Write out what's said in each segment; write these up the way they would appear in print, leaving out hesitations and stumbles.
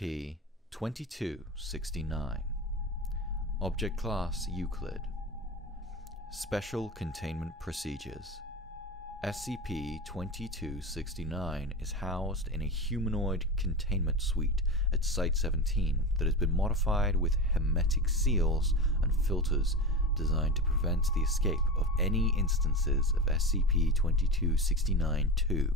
SCP-2269. Object Class Euclid. Special Containment Procedures. SCP-2269 is housed in a humanoid containment suite at Site-17 that has been modified with hermetic seals and filters designed to prevent the escape of any instances of SCP-2269-2.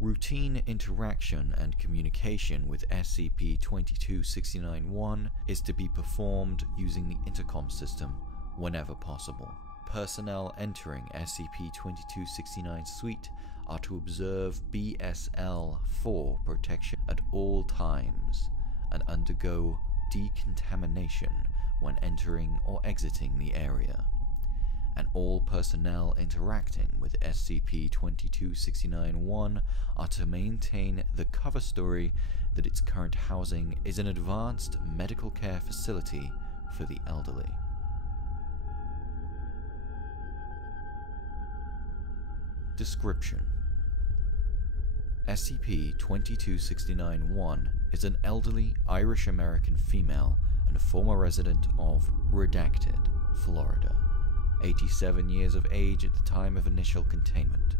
Routine interaction and communication with SCP-2269-1 is to be performed using the intercom system whenever possible. Personnel entering SCP-2269 suite are to observe BSL-4 protection at all times and undergo decontamination when entering or exiting the area. And all personnel interacting with SCP-2269-1 are to maintain the cover story that its current housing is an advanced medical care facility for the elderly. Description: SCP-2269-1 is an elderly Irish-American female and former resident of Redacted, Florida, 87 years of age at the time of initial containment.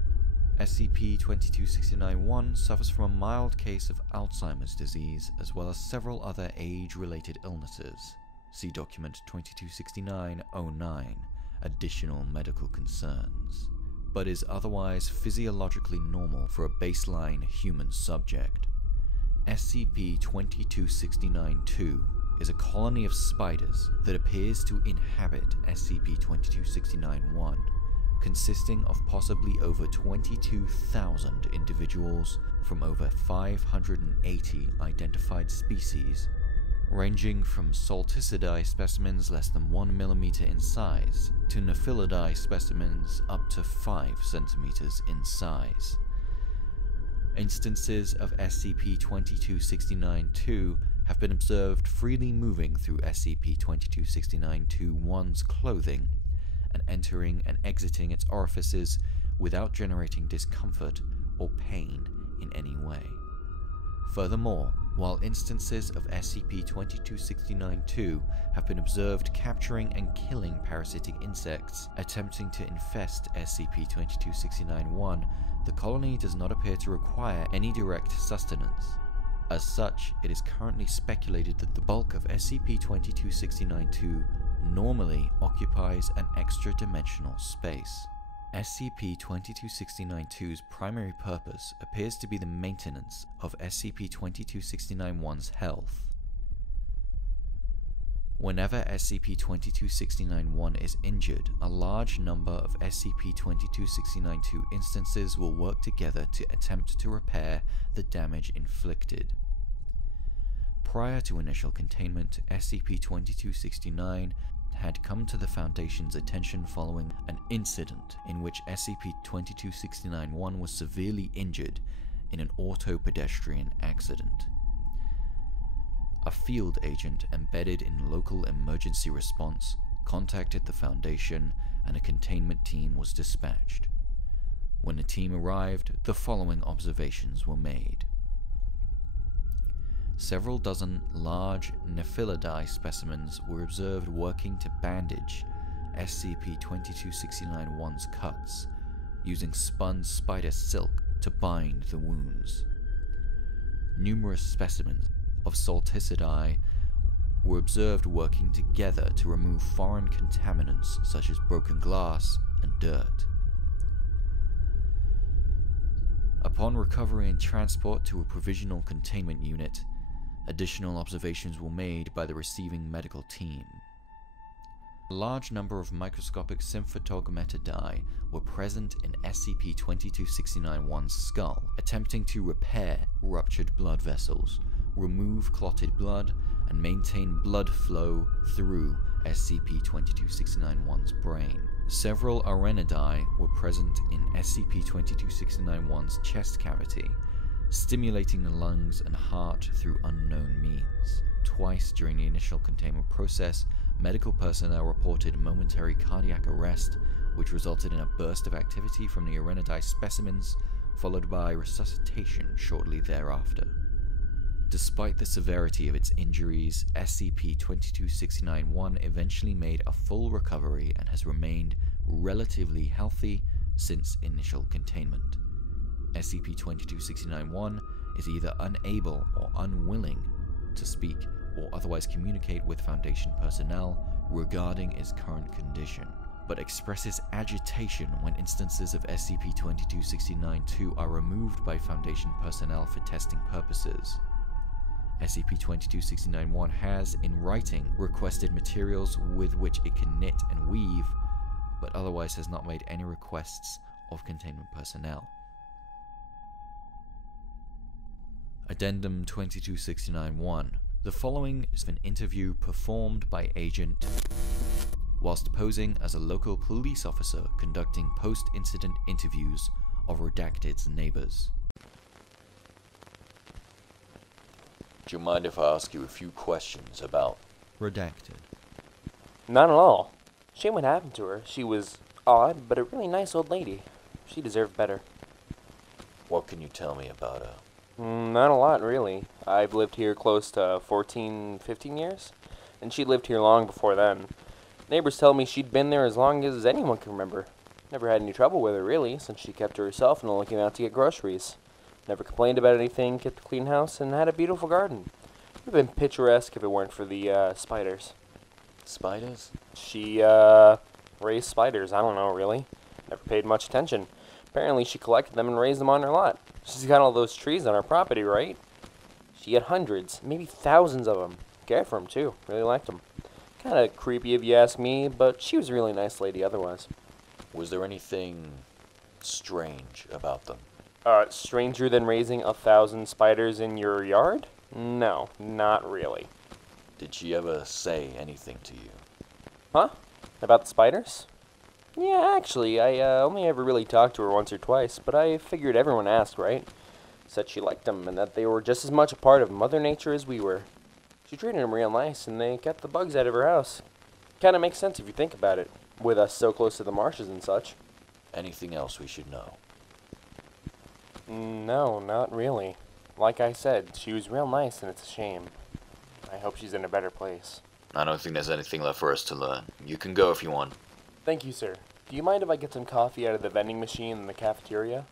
SCP-2269-1 suffers from a mild case of Alzheimer's disease as well as several other age-related illnesses. See document 2269-09, Additional Medical Concerns, but is otherwise physiologically normal for a baseline human subject. SCP-2269-2 is a colony of spiders that appears to inhabit SCP-2269-1, consisting of possibly over 22,000 individuals from over 580 identified species, ranging from Salticidae specimens less than 1 mm in size to Nephilidae specimens up to 5 cm in size. Instances of SCP-2269-2 have been observed freely moving through SCP-2269-2-1's clothing and entering and exiting its orifices without generating discomfort or pain in any way. Furthermore, while instances of SCP-2269-2 have been observed capturing and killing parasitic insects attempting to infest SCP-2269-1, the colony does not appear to require any direct sustenance. As such, it is currently speculated that the bulk of SCP-2269-2 normally occupies an extra-dimensional space. SCP-2269-2's primary purpose appears to be the maintenance of SCP-2269-1's health. Whenever SCP-2269-1 is injured, a large number of SCP-2269-2 instances will work together to attempt to repair the damage inflicted. Prior to initial containment, SCP-2269 had come to the Foundation's attention following an incident in which SCP-2269-1 was severely injured in an auto-pedestrian accident. A field agent embedded in local emergency response contacted the Foundation and a containment team was dispatched. When the team arrived, the following observations were made. Several dozen large Nephilidae specimens were observed working to bandage SCP-2269-1's cuts, using spun spider silk to bind the wounds. Numerous specimens of Salticidae were observed working together to remove foreign contaminants such as broken glass and dirt. Upon recovery and transport to a provisional containment unit, additional observations were made by the receiving medical team. A large number of microscopic symphotogmatidae were present in SCP-2269-1's skull, attempting to repair ruptured blood vessels, remove clotted blood, and maintain blood flow through SCP-2269-1's brain. Several Arenidae were present in SCP-2269-1's chest cavity, stimulating the lungs and heart through unknown means. Twice during the initial containment process, medical personnel reported momentary cardiac arrest, which resulted in a burst of activity from the Arenidae specimens, followed by resuscitation shortly thereafter. Despite the severity of its injuries, SCP-2269-1 eventually made a full recovery and has remained relatively healthy since initial containment. SCP-2269-1 is either unable or unwilling to speak or otherwise communicate with Foundation personnel regarding its current condition, but expresses agitation when instances of SCP-2269-2 are removed by Foundation personnel for testing purposes. SCP-2269-1 has, in writing, requested materials with which it can knit and weave, but otherwise has not made any requests of containment personnel. Addendum 2269-1. The following is an interview performed by Agent whilst posing as a local police officer conducting post-incident interviews of Redacted's neighbors. Do you mind if I ask you a few questions about Redacted. Not at all. Shame what happened to her. She was odd, but a really nice old lady. She deserved better. what can you tell me about her? Not a lot, really. I've lived here close to 14, 15 years, and she lived here long before then. Neighbors tell me she'd been there as long as anyone can remember. Never had any trouble with her, really, since she kept to herself and only came out to get groceries. Never complained about anything, kept a clean house, and had a beautiful garden. It would have been picturesque if it weren't for the, spiders. Spiders? She, raised spiders. I don't know, really. Never paid much attention. Apparently she collected them and raised them on her lot. She's got all those trees on her property, right? She had hundreds, maybe thousands of them. Cared for them, too. Really liked them. Kind of creepy if you ask me, but she was a really nice lady otherwise. Was there anything strange about them? Stranger than raising 1,000 spiders in your yard? No, not really. Did she ever say anything to you? Huh? About the spiders? Yeah, actually, I only ever really talked to her once or twice, but I figured everyone asked, right? Said she liked them, and that they were just as much a part of Mother Nature as we were. She treated them real nice, and they kept the bugs out of her house. Kinda makes sense if you think about it, with us so close to the marshes and such. Anything else we should know? No, not really. Like I said, she was real nice, and it's a shame. I hope she's in a better place. I don't think there's anything left for us to learn. You can go if you want. Thank you, sir. Do you mind if I get some coffee out of the vending machine in the cafeteria?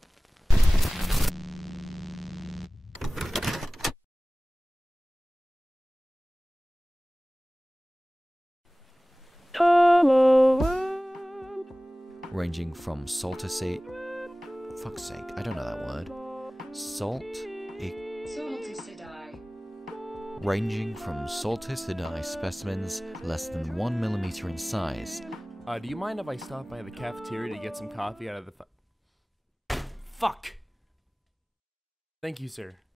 Ranging from salticate. Fuck's sake, I don't know that word. Salticidae. Ranging from salticidae specimens less than 1 millimeter in size. Do you mind if I stop by the cafeteria to get some coffee out of the Fuck! Thank you, sir.